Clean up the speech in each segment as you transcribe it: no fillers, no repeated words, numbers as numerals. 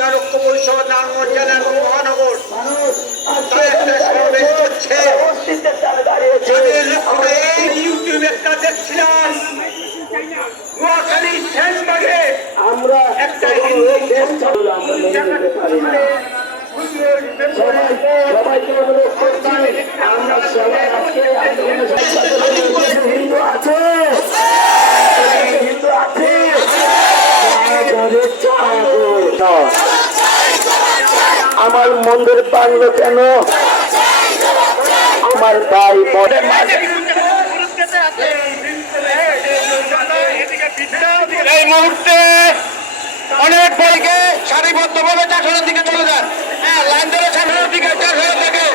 চাণক্য পরিষদ নারায়ণগঞ্জ জেলা এবং মহানগর তারা একটা সমাবেশ করছে। ইউটিউবে একটা দেখছিলাম নোয়াখালী সেনবাগে একটা আমার মন্দির বাংলো কেন? আমার ভাই এই মুহূর্তে অনেক ভাইকে সারিবদ্ধভাবে চাষের দিকে চলে যান। হ্যাঁ, লাইন ধরে চাষের দিকে চাষের দিকে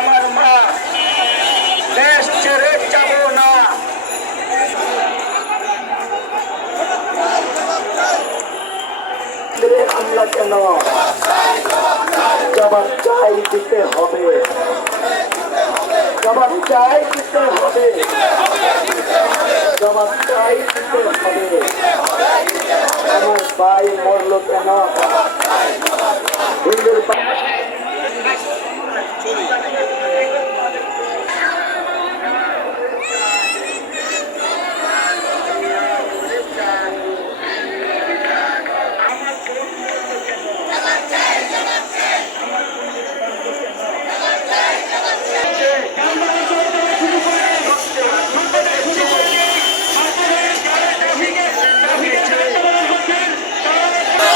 আমার মা, দেশ ছেড়ে যাব না। হামলা কেন? জবাব চাই দিতে হবে, জবাব চাই দিতে হবে, জবাব চাই দিতে হবে। আমার ভাই মরল কেন? হিন্দুর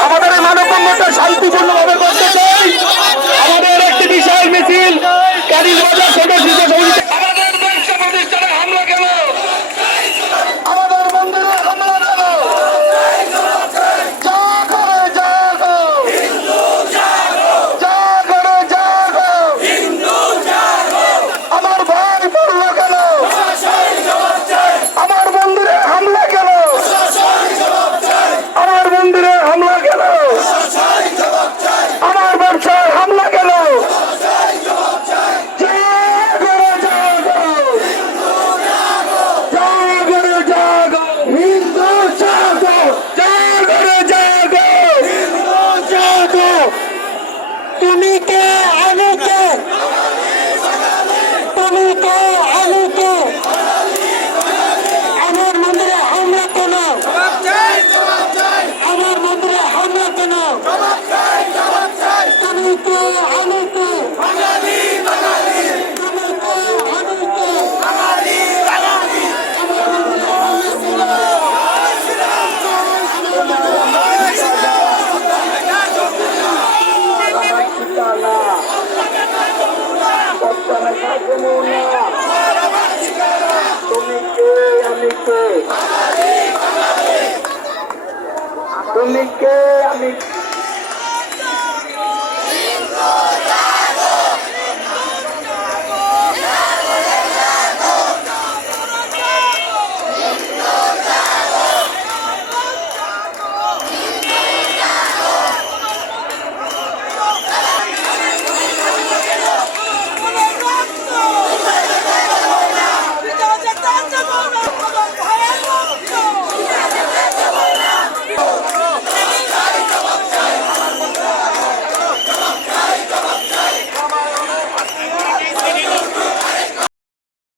আমাদের এই মানববন্ধনটা শান্তিপূর্ণভাবে করতে চাই। আমাদের একটি বিশাল মিছিল কারিজ বাজার ছোট শিশু সমিতি। আমাদের ব্যবসা প্রতিষ্ঠানে হামলা কেন? আমাদের মন্দিরে হামলা কেন? জাগো জাগো হিন্দু জাগো, জাগো জাগো হিন্দু জাগো। আমার ভাই বলল কেন? আমার মন্দিরে হামলা কেন? আমার মন্দিরে হামলা কেন? আমার ব্যবসায় হামলা কেন? তুমি কে? আমি কে? তুমি কে? আমি কে? আমার মন্দিরে হামলা কেন? আমার মন্দিরে হামলা কেন? তুমি কে?